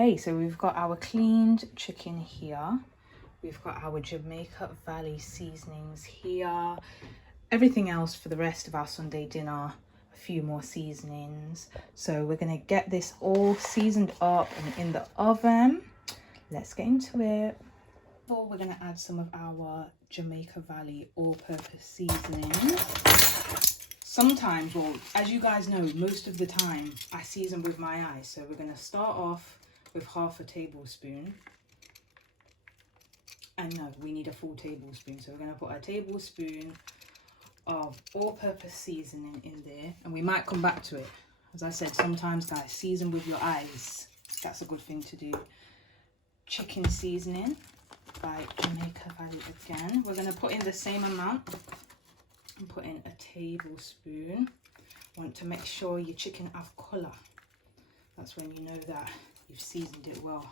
Okay, so we've got our cleaned chicken here. We've got our Jamaica Valley seasonings here. Everything else for the rest of our Sunday dinner, a few more seasonings. So we're gonna get this all seasoned up and in the oven. Let's get into it. We're gonna add some of our Jamaica Valley all-purpose seasoning. Sometimes, well, as you guys know, most of the time I season with my eyes. So we're gonna start off with half a tablespoon. And no, we need a full tablespoon. So we're gonna put a tablespoon of all-purpose seasoning in there, and we might come back to it. As I said, sometimes guys, season with your eyes. That's a good thing to do. Chicken seasoning by Jamaica Valley again. We're gonna put in the same amount. And put in a tablespoon. Want to make sure your chicken have colour. That's when you know that you've seasoned it well.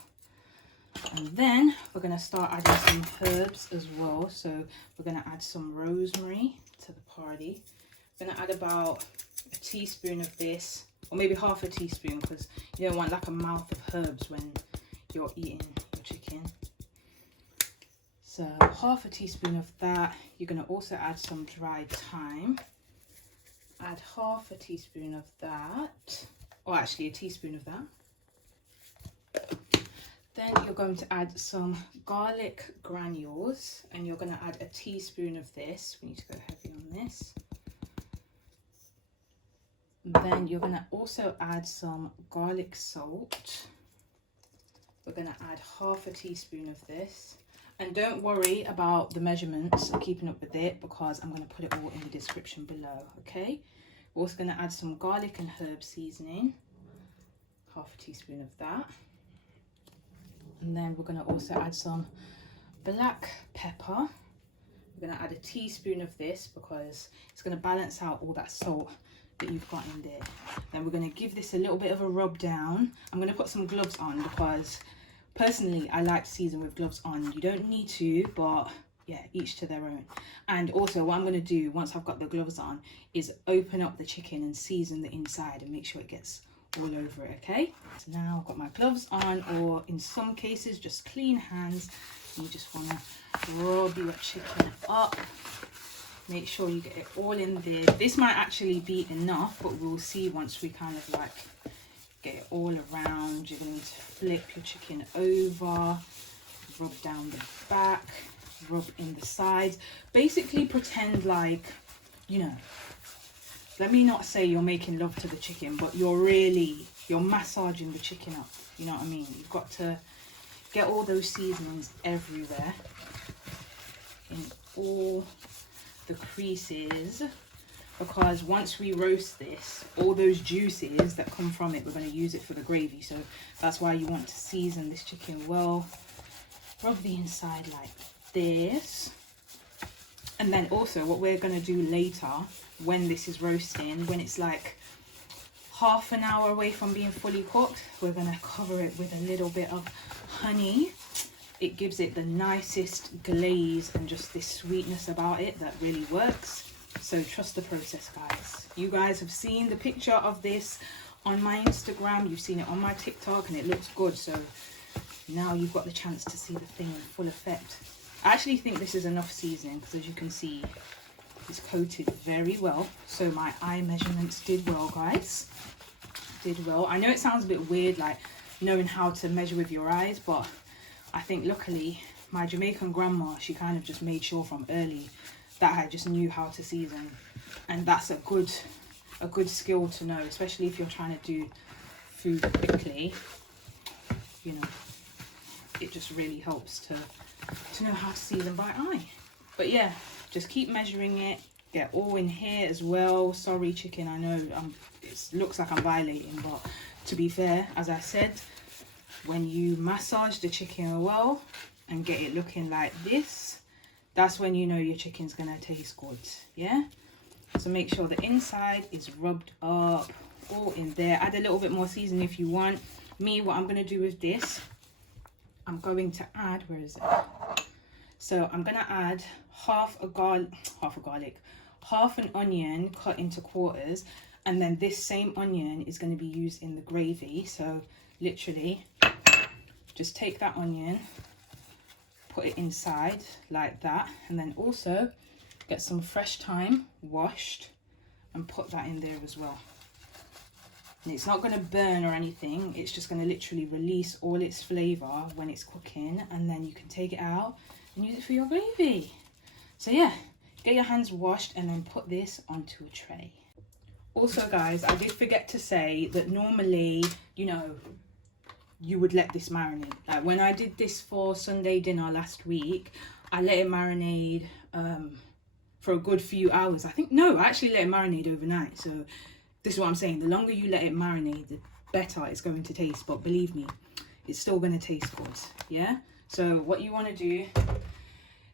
And then we're going to start adding some herbs as well. So we're going to add some rosemary to the party. We're going to add about a teaspoon of this, or maybe half a teaspoon, because you don't want like a mouth of herbs when you're eating your chicken. So half a teaspoon of that. You're going to also add some dried thyme. Add half a teaspoon of that, or actually a teaspoon of that. Then you're going to add some garlic granules, and you're going to add a teaspoon of this. We need to go heavy on this. Then you're going to also add some garlic salt. We're going to add half a teaspoon of this. And don't worry about the measurements, keeping up with it, because I'm going to put it all in the description below, okay? We're also going to add some garlic and herb seasoning. Half a teaspoon of that. And then we're going to also add some black pepper. We're going to add a teaspoon of this because it's going to balance out all that salt that you've got in there. Then we're going to give this a little bit of a rub down. I'm going to put some gloves on because personally I like to season with gloves on. You don't need to, but yeah, each to their own. And also what I'm going to do once I've got the gloves on is open up the chicken and season the inside and make sure it gets all over it, okay? So now I've got my gloves on, or in some cases just clean hands. You just want to rub your chicken up. Make sure you get it all in there. This might actually be enough, but we'll see once we kind of like get it all around. You're going to flip your chicken over, rub down the back, rub in the sides. Basically pretend like, you know, let me not say you're making love to the chicken, but you're massaging the chicken up. You know what I mean? You've got to get all those seasonings everywhere, in all the creases, because once we roast this, all those juices that come from it, we're going to use it for the gravy. So that's why you want to season this chicken well. Rub the inside like this. And then also what we're going to do later, when this is roasting, when it's like half an hour away from being fully cooked, we're going to cover it with a little bit of honey. It gives it the nicest glaze and just this sweetness about it that really works. So trust the process, guys. You guys have seen the picture of this on my Instagram, you've seen it on my TikTok, and it looks good. So now you've got the chance to see the thing in full effect. I actually think this is enough seasoning because, as you can see, it's coated very well. So my eye measurements did well, guys. Did well. I know it sounds a bit weird, like knowing how to measure with your eyes, but I think luckily my Jamaican grandma, she kind of just made sure from early that I just knew how to season. And that's a good skill to know, especially if you're trying to do food quickly. You know, it just really helps to know how to season by eye. But yeah, just keep measuring it, get all in here as well. Sorry chicken, I know it looks like I'm violating, but to be fair, as I said, when you massage the chicken well and get it looking like this, that's when you know your chicken's gonna taste good. Yeah, so make sure the inside is rubbed up, all in there. Add a little bit more seasoning if you want. Me, what I'm gonna do with this, I'm going to add, where is it? So I'm gonna add half an onion cut into quarters, and then this same onion is going to be used in the gravy. So literally just take that onion, put it inside like that, and then also get some fresh thyme washed and put that in there as well. And it's not going to burn or anything, it's just going to literally release all its flavour when it's cooking, and then you can take it out and use it for your gravy. So yeah, get your hands washed and then put this onto a tray. Also guys, I did forget to say that normally, you know, you would let this marinate. Like when I did this for Sunday dinner last week, I let it marinate for a good few hours. I actually let it marinate overnight. So this is what I'm saying, the longer you let it marinate, the better it's going to taste. But believe me, it's still going to taste good. Yeah, so what you want to do,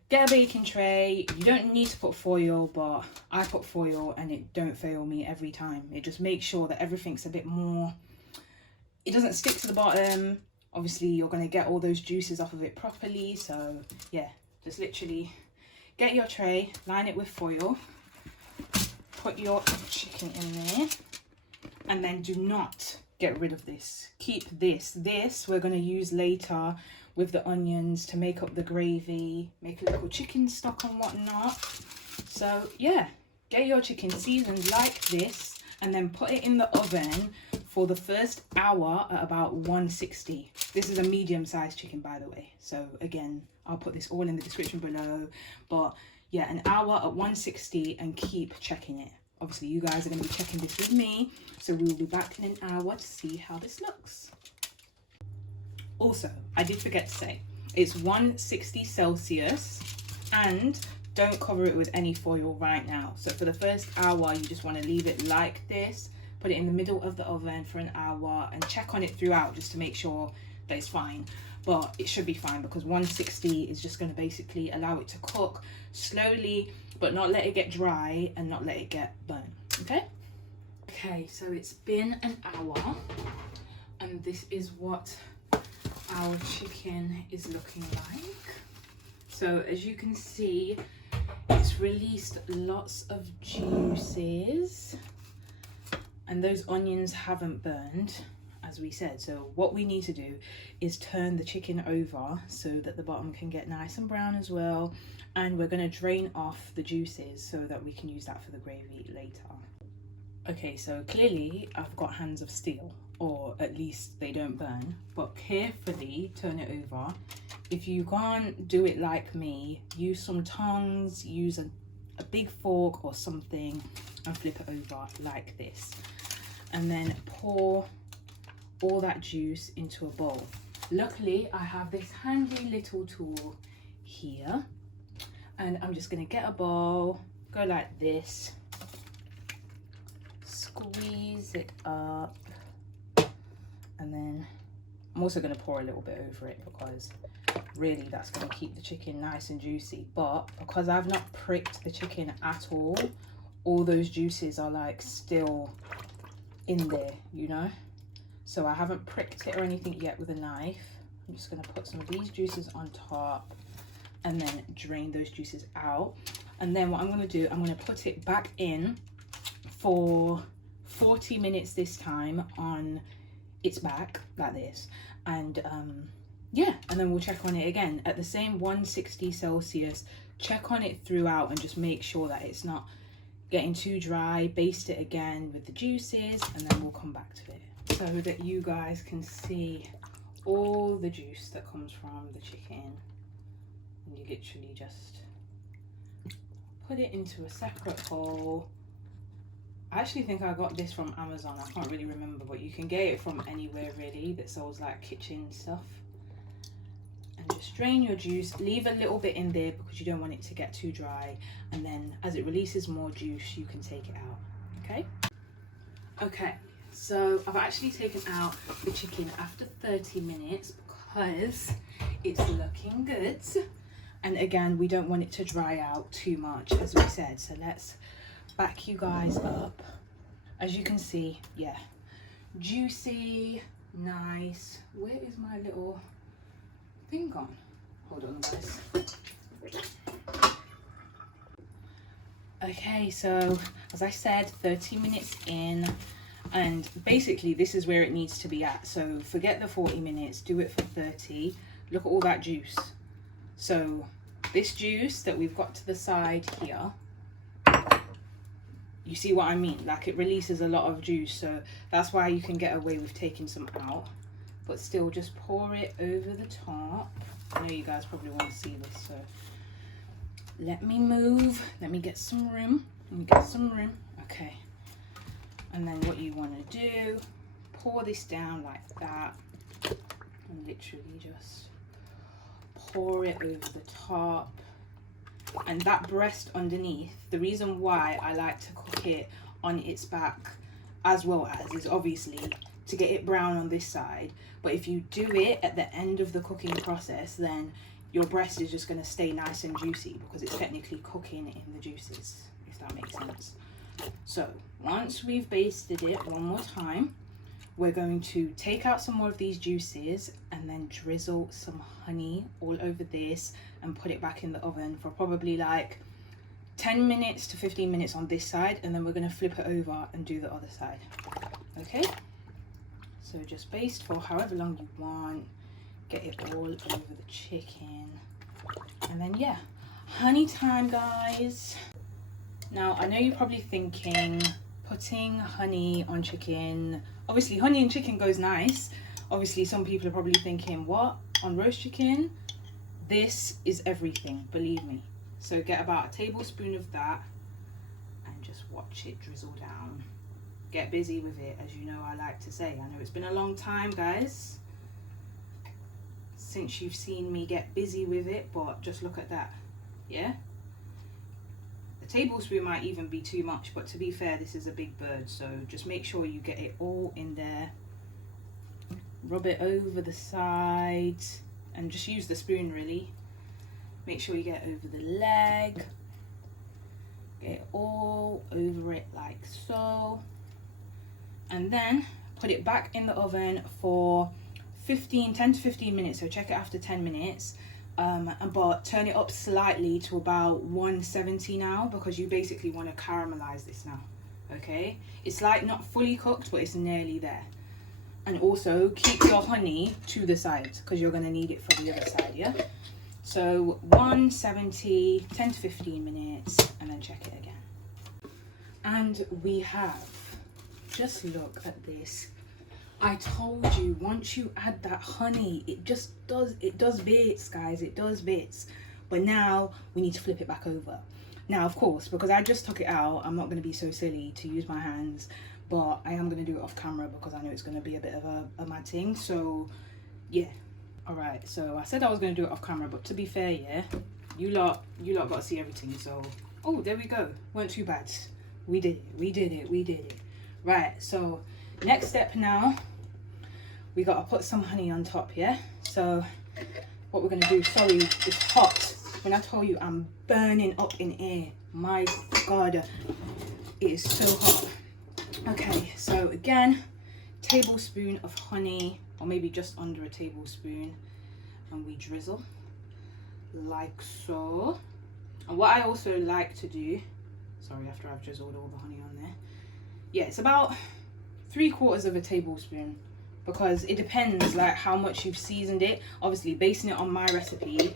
get a baking tray. You don't need to put foil, but I put foil and it don't fail me every time. It just makes sure that everything's a bit more, it doesn't stick to the bottom. Obviously you're going to get all those juices off of it properly. So yeah, just literally get your tray, line it with foil, put your chicken in there, and then do not get rid of this. Keep this we're going to use later with the onions to make up the gravy, make a little chicken stock and whatnot. So yeah, get your chicken seasoned like this and then put it in the oven for the first hour at about 160. This is a medium-sized chicken, by the way. So again, I'll put this all in the description below. But yeah, an hour at 160 and keep checking it. Obviously, you guys are going to be checking this with me. So we will be back in an hour to see how this looks. Also, I did forget to say, it's 160 Celsius and don't cover it with any foil right now. So for the first hour, you just want to leave it like this. Put it in the middle of the oven for an hour and check on it throughout just to make sure that it's fine. But it should be fine because 160 is just going to basically allow it to cook slowly, but not let it get dry and not let it get burnt. Okay? Okay, so it's been an hour and this is what our chicken is looking like. So as you can see, it's released lots of juices and those onions haven't burned, as we said. So what we need to do is turn the chicken over so that the bottom can get nice and brown as well, and we're going to drain off the juices so that we can use that for the gravy later. Okay, so clearly I've got hands of steel, or at least they don't burn, but carefully turn it over. If you can't do it like me, use some tongs, use a big fork or something and flip it over like this, and then pour all that juice into a bowl. Luckily I have this handy little tool here, and I'm just going to get a bowl, go like this, squeeze it up, and then I'm also going to pour a little bit over it because really that's going to keep the chicken nice and juicy. But because I've not pricked the chicken at all those juices are like still in there, you know, so I haven't pricked it or anything yet with a knife. I'm just going to put some of these juices on top and then drain those juices out. And then what I'm going to do, I'm going to put it back in for 40 minutes this time on its back like this, and yeah, and then we'll check on it again at the same 160 Celsius. Check on it throughout and just make sure that it's not getting too dry. Baste it again with the juices and then we'll come back to it so that you guys can see all the juice that comes from the chicken. And you literally just put it into a separate bowl. I actually think I got this from Amazon, I can't really remember, but you can get it from anywhere really that sells like kitchen stuff. And just drain your juice, leave a little bit in there because you don't want it to get too dry, and then as it releases more juice you can take it out. Okay? Okay, so I've actually taken out the chicken after 30 minutes because it's looking good, and again we don't want it to dry out too much as we said. So let's back you guys up. As you can see, yeah, juicy, nice. Where is my little thing gone? Hold on guys. Okay, so as I said, 30 minutes in And basically this is where it needs to be at. So forget the 40 minutes, do it for 30. Look at all that juice. So this juice that we've got to the side here, you see what I mean? Like, it releases a lot of juice, so that's why you can get away with taking some out, but still just pour it over the top. I know you guys probably want to see this, so let me move, let me get some room, okay. And then what you want to do, pour this down like that, and literally just pour it over the top. And that breast underneath, the reason why I like to cook it on its back as well as is obviously to get it brown on this side, but if you do it at the end of the cooking process, then your breast is just going to stay nice and juicy because it's technically cooking in the juices, if that makes sense. So once we've basted it one more time, we're going to take out some more of these juices and then drizzle some honey all over this and put it back in the oven for probably like 10 minutes to 15 minutes on this side, and then we're going to flip it over and do the other side. Okay, so just baste for however long you want, get it all over the chicken, and then yeah, honey time, guys. Now I know you're probably thinking, putting honey on chicken, obviously honey and chicken goes nice. Obviously some people are probably thinking, what, on roast chicken? This is everything, believe me. So get about a tablespoon of that and just watch it drizzle down. Get busy with it, as you know I like to say. I know it's been a long time, guys, since you've seen me get busy with it, but just look at that, yeah? A tablespoon might even be too much, but to be fair, this is a big bird, so just make sure you get it all in there. Rub it over the sides and just use the spoon really. Make sure you get over the leg, get it all over it like so, and then put it back in the oven for 10 to 15 minutes, so check it after 10 minutes. But turn it up slightly to about 170 now, because you basically want to caramelize this now. Okay, it's like not fully cooked, but it's nearly there. And also keep your honey to the sides because you're going to need it for the other side, yeah? So 170, 10 to 15 minutes, and then check it again. And we have, just look at this. I told you, once you add that honey, it does bits, guys, it does bits. But now we need to flip it back over. Now, of course, because I just took it out, I'm not going to be so silly to use my hands, but I am going to do it off camera because I know it's going to be a bit of a mad thing. So yeah, all right, so I said I was going to do it off camera, but to be fair, yeah, you lot got to see everything. So oh, there we go, weren't too bad. We did it. Right, so next step now, we got to put some honey on top, yeah? So what we're going to do, sorry, it's hot. When I told you I'm burning up in air, my God, it is so hot. Okay, so again, tablespoon of honey, or maybe just under a tablespoon, and we drizzle like so. And what I also like to do, sorry, after I've drizzled all the honey on there, yeah, it's about 3/4 of a tablespoon, because it depends like how much you've seasoned it. Obviously basing it on my recipe,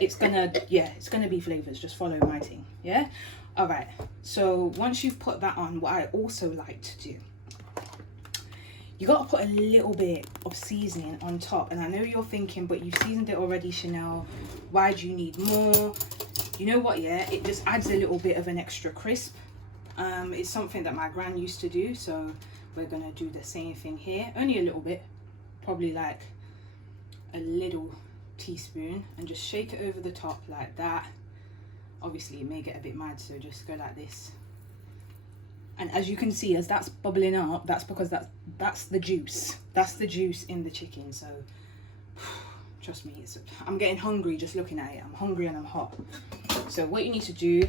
it's gonna be flavors, just follow my thing, yeah? All right, so once you've put that on, what I also like to do, you got to put a little bit of seasoning on top. And I know you're thinking, but you've seasoned it already, Chanel, why do you need more? You know what, yeah, it just adds a little bit of an extra crisp. It's something that my gran used to do, so we're gonna do the same thing here, only a little bit, probably like a little teaspoon, and just shake it over the top like that. Obviously it may get a bit mad, so just go like this. And as you can see, as that's bubbling up, that's because that's the juice. That's the juice in the chicken. So trust me, I'm getting hungry just looking at it. I'm hungry and I'm hot. So what you need to do,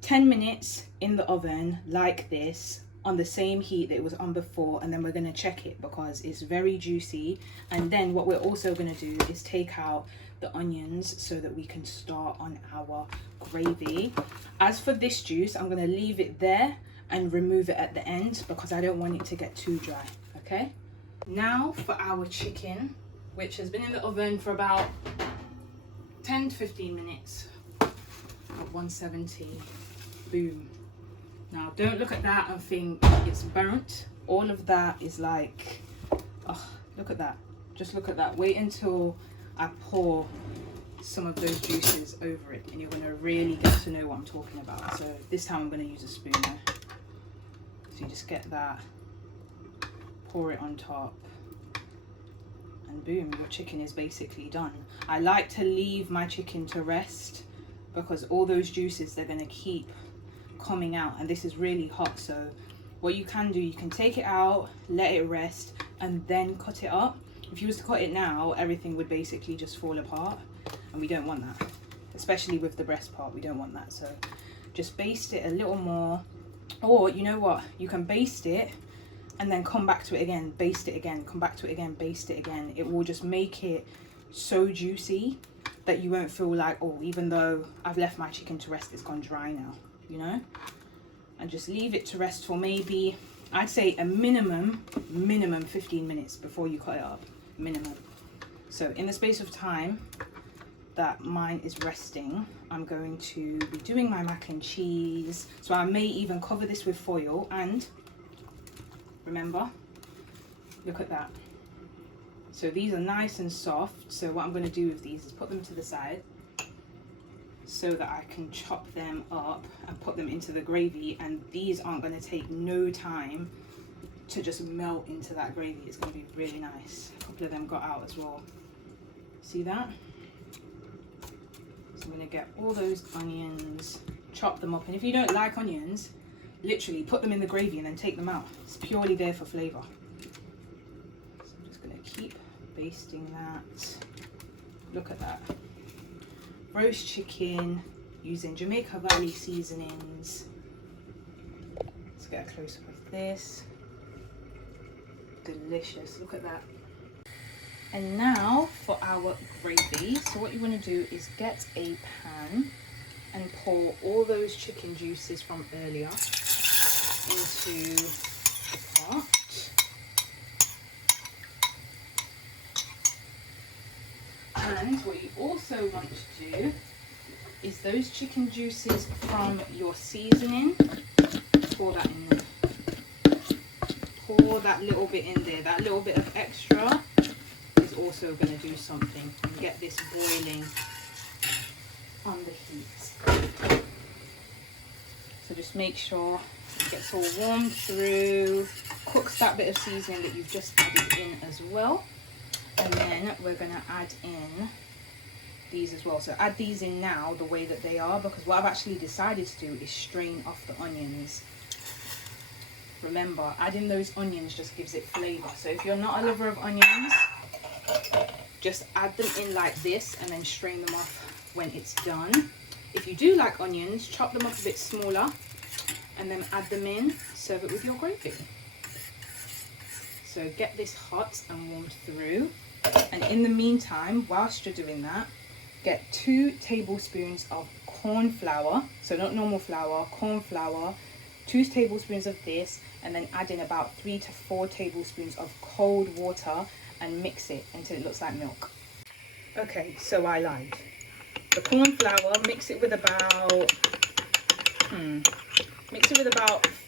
10 minutes in the oven like this, on the same heat that it was on before, and then we're going to check it because it's very juicy. And then what we're also going to do is take out the onions so that we can start on our gravy. As for this juice, I'm going to leave it there and remove it at the end because I don't want it to get too dry, okay? Now for our chicken, which has been in the oven for about 10 to 15 minutes at 170. Boom. Now don't look at that and think it's burnt. All of that is like, oh, look at that. Just look at that. Wait until I pour some of those juices over it and you're going to really get to know what I'm talking about. So this time I'm going to use a spoon now. So you just get that, pour it on top, and boom, your chicken is basically done. I like to leave my chicken to rest because all those juices, they're going to keep coming out, and this is really hot. So what you can do, you can take it out, let it rest, and then cut it up. If you was to cut it now, everything would basically just fall apart, and we don't want that, especially with the breast part. We don't want that. So just baste it a little more, or you know what, you can baste it and then come back to it again, baste it again, come back to it again, baste it again. It will just make it so juicy that you won't feel like, oh, even though I've left my chicken to rest, it's gone dry now, you know? And just leave it to rest for maybe, I'd say a minimum 15 minutes before you cut it up, minimum. So in the space of time that mine is resting, I'm going to be doing my mac and cheese. So I may even cover this with foil, and remember, look at that. So these are nice and soft. So what I'm going to do with these is put them to the side so that I can chop them up and put them into the gravy, and these aren't going to take no time to just melt into that gravy. It's going to be really nice. A couple of them got out as well. See that? So I'm going to get all those onions, chop them up, and if you don't like onions, literally put them in the gravy and then take them out. It's purely there for flavour. So I'm just going to keep basting that. Look at that. Roast chicken using Jamaica Valley seasonings. Let's get a close up of this. Delicious. Look at that. And now for our gravy. So what you want to do is get a pan and pour all those chicken juices from earlier into the pot. And what you also want to do is those chicken juices from your seasoning, pour that in there. Pour that little bit in there. That little bit of extra is also going to do something and get this boiling on the heat. So just make sure it gets all warmed through, cooks that bit of seasoning that you've just added in as well. And then we're going to add in these as well. So add these in now the way that they are, because what I've actually decided to do is strain off the onions. Remember, adding those onions just gives it flavour. So if you're not a lover of onions, just add them in like this and then strain them off when it's done. If you do like onions, chop them up a bit smaller and then add them in, serve it with your gravy. So get this hot and warmed through. And in the meantime, whilst you're doing that, get 2 tablespoons of corn flour. So not normal flour, corn flour. 2 tablespoons of this, and then add in about 3 to 4 tablespoons of cold water and mix it until it looks like milk. Okay, so I lied. The corn flour, mix it with about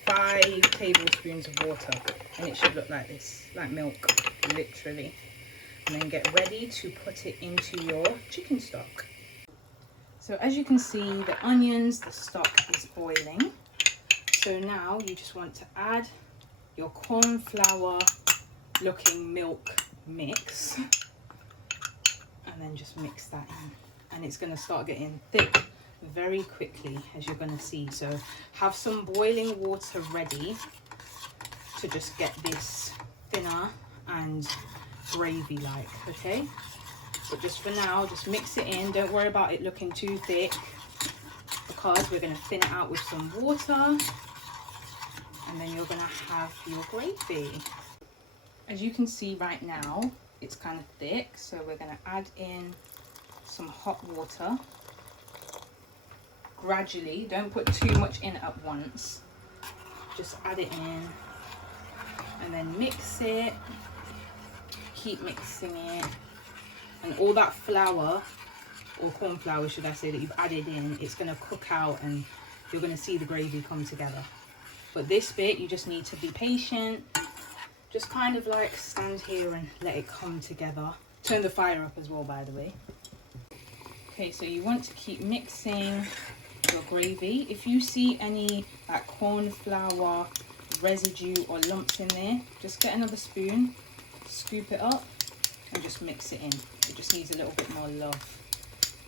5 tablespoons of water, and it should look like this, like milk, literally. And then get ready to put it into your chicken stock. So as you can see, the onions, the stock is boiling. So now you just want to add your corn flour looking milk mix, and then just mix that in. And it's going to start getting thick very quickly, as you're going to see. So have some boiling water ready to just get this thinner and gravy like, okay? But just for now, just mix it in. Don't worry about it looking too thick, because we're going to thin it out with some water, and then you're going to have your gravy. As you can see right now, it's kind of thick, so we're going to add in some hot water gradually. Don't put too much in at once. just add it in and then mix it, keep mixing it, and all that flour, or corn flour should I say, that you've added in, it's going to cook out and you're going to see the gravy come together. But this bit you just need to be patient, just kind of like stand here and let it come together. Turn the fire up as well, by the way. Okay, so you want to keep mixing your gravy. If you see any like corn flour residue or lumps in there, just get another spoon, scoop it up and just mix it in. It just needs a little bit more love,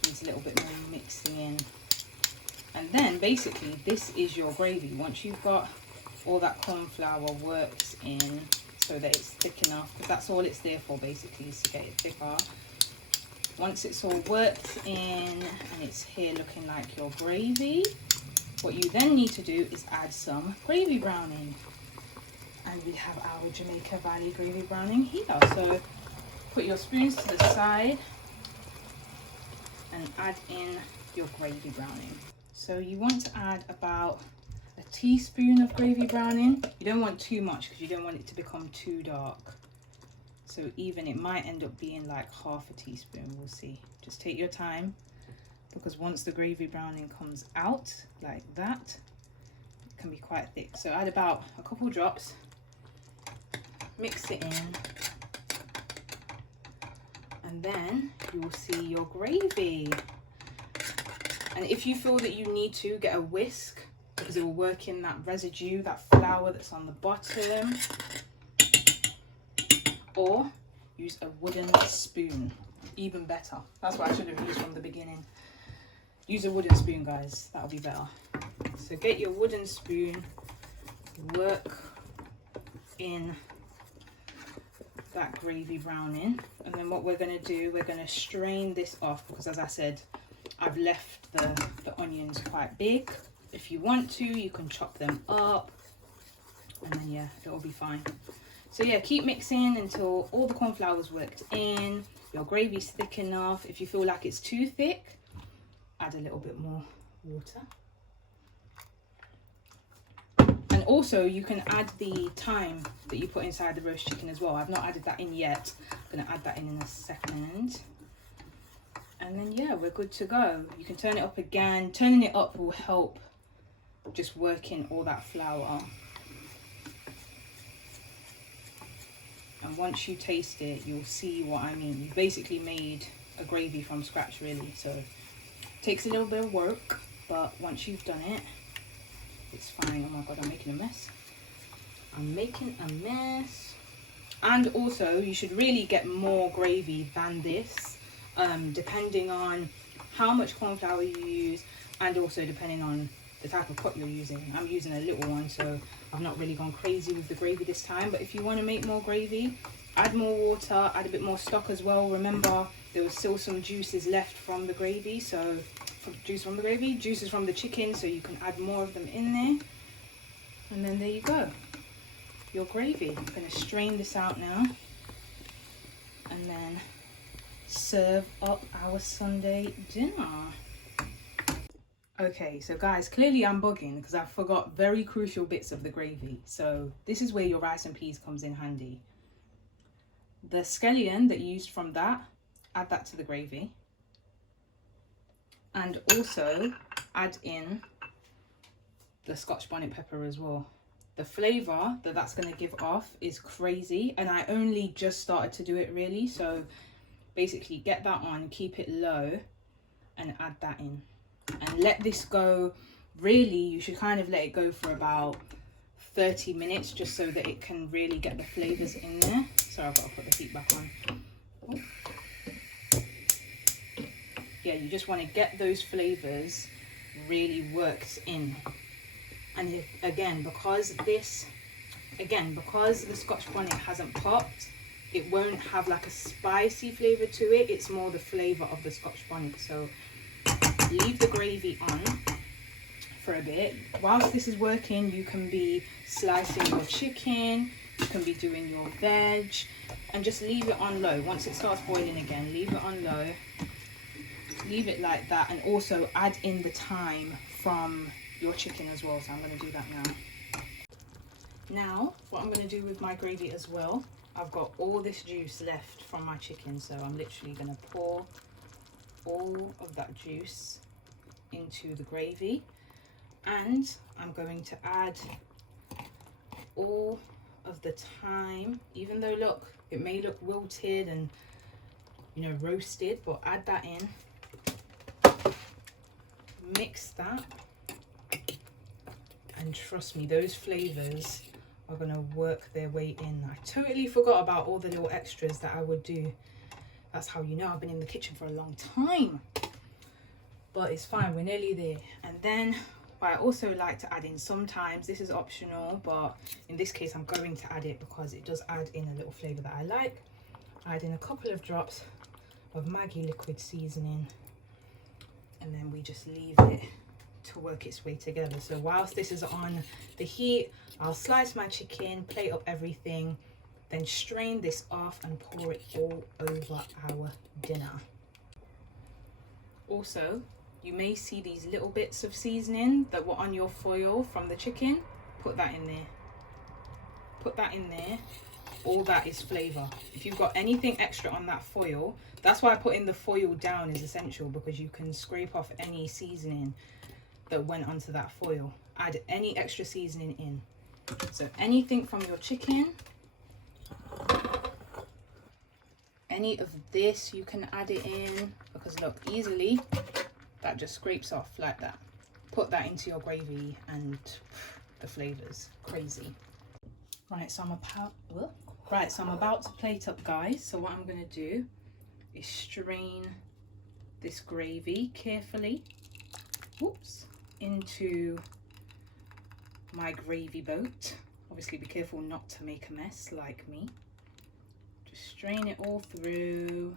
needs a little bit more mixing in. And then basically this is your gravy. Once you've got all that corn flour worked in so that it's thick enough, because that's all it's there for basically, is to get it thicker. Once it's all worked in and it's here looking like your gravy, what you then need to do is add some gravy browning. And we have our Jamaica Valley gravy browning here. So put your spoons to the side and add in your gravy browning. So you want to add about a teaspoon of gravy browning. You don't want too much because you don't want it to become too dark. So even it might end up being like half a teaspoon, we'll see. Just take your time, because once the gravy browning comes out like that, it can be quite thick. So add about a couple drops, mix it in, and then you will see your gravy. And if you feel that you need to, get a whisk, because it will work in that residue, that flour that's on the bottom. Or use a wooden spoon, even better. That's what I should have used from the beginning. Use a wooden spoon, guys, that'll be better. So get your wooden spoon, work in that gravy browning, and then what we're going to do, we're going to strain this off, because as I said, I've left the onions quite big. If you want to, you can chop them up, and then yeah, it'll be fine. So yeah, keep mixing until all the corn flour's worked in, your gravy's thick enough. If you feel like it's too thick, add a little bit more water. And also you can add the thyme that you put inside the roast chicken as well. I've not added that in yet. I'm gonna add that in a second. And then yeah, we're good to go. You can turn it up again. Turning it up will help just work in all that flour. And once you taste it, you'll see what I mean. You've basically made a gravy from scratch, really. So it takes a little bit of work, but once you've done it, it's fine. Oh my God, I'm making a mess. I'm making a mess. And also, you should really get more gravy than this, depending on how much corn flour you use, and also depending on the type of pot you're using. I'm using a little one, so I've not really gone crazy with the gravy this time. But if you want to make more gravy, add more water, add a bit more stock as well. Remember, there was still some juices left from the gravy, so juices from the chicken, so you can add more of them in there. And then there you go, your gravy. I'm going to strain this out now and then serve up our Sunday dinner. Okay, so guys, clearly I'm bugging because I forgot very crucial bits of the gravy. So this is where your rice and peas comes in handy. The scallion that you used from that, add that to the gravy. And also add in the Scotch bonnet pepper as well. The flavour that that's going to give off is crazy, and I only just started to do it really. So basically get that on, keep it low, and add that in. And let this go, really, you should kind of let it go for about 30 minutes just so that it can really get the flavours in there. Sorry, I've got to put the heat back on. Oh. Yeah, you just want to get those flavours really worked in. And again, because the Scotch bonnet hasn't popped, it won't have like a spicy flavour to it. It's more the flavour of the Scotch bonnet. So leave the gravy on for a bit. Whilst this is working, you can be slicing your chicken, you can be doing your veg, and just leave it on low. Once it starts boiling again, leave it on low, leave it like that, and also add in the thyme from your chicken as well. So I'm going to do that now. Now, what I'm going to do with my gravy as well, I've got all this juice left from my chicken, so I'm literally going to pour all of that juice into the gravy, and I'm going to add all of the thyme, even though look, it may look wilted and, you know, roasted, but add that in, mix that, and trust me, those flavors are gonna work their way in. I totally forgot about all the little extras that I would do. That's how you know I've been in the kitchen for a long time. But it's fine, we're nearly there. And then what I also like to add in sometimes, this is optional, but in this case I'm going to add it because it does add in a little flavor that I like. Add in a couple of drops of Maggi Liquid Seasoning, and then we just leave it to work its way together. So whilst this is on the heat, I'll slice my chicken, plate up everything, then strain this off and pour it all over our dinner. Also, you may see these little bits of seasoning that were on your foil from the chicken. Put that in there. Put that in there. All that is flavor. If you've got anything extra on that foil, that's why putting the foil down is essential, because you can scrape off any seasoning that went onto that foil. Add any extra seasoning in. So anything from your chicken, any of this, you can add it in, because look, easily that just scrapes off like that. Put that into your gravy and the flavors, crazy. Right, so I'm about to plate up, guys. So what I'm going to do is strain this gravy carefully, whoops, into my gravy boat. Obviously be careful not to make a mess like me. Just strain it all through,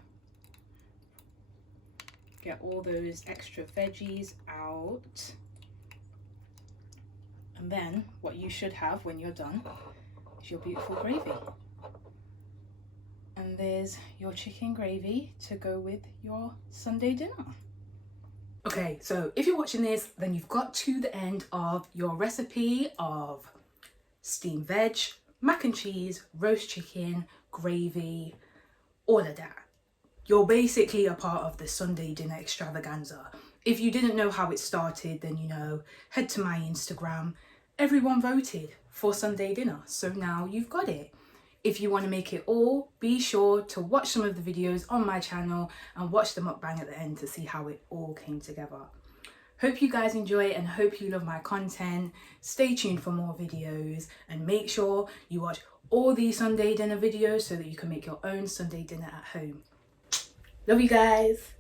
get all those extra veggies out, and then what you should have when you're done is your beautiful gravy. And there's your chicken gravy to go with your Sunday dinner. Okay, so if you're watching this, then you've got to the end of your recipe of steamed veg, mac and cheese, roast chicken, gravy, all of that. You're basically a part of the Sunday dinner extravaganza. If you didn't know how it started, then you know, head to my Instagram. Everyone voted for Sunday dinner, so now you've got it. If you want to make it all, be sure to watch some of the videos on my channel and watch the mukbang at the end to see how it all came together. Hope you guys enjoy it and hope you love my content. Stay tuned for more videos and make sure you watch all these Sunday dinner videos so that you can make your own Sunday dinner at home. Love you guys.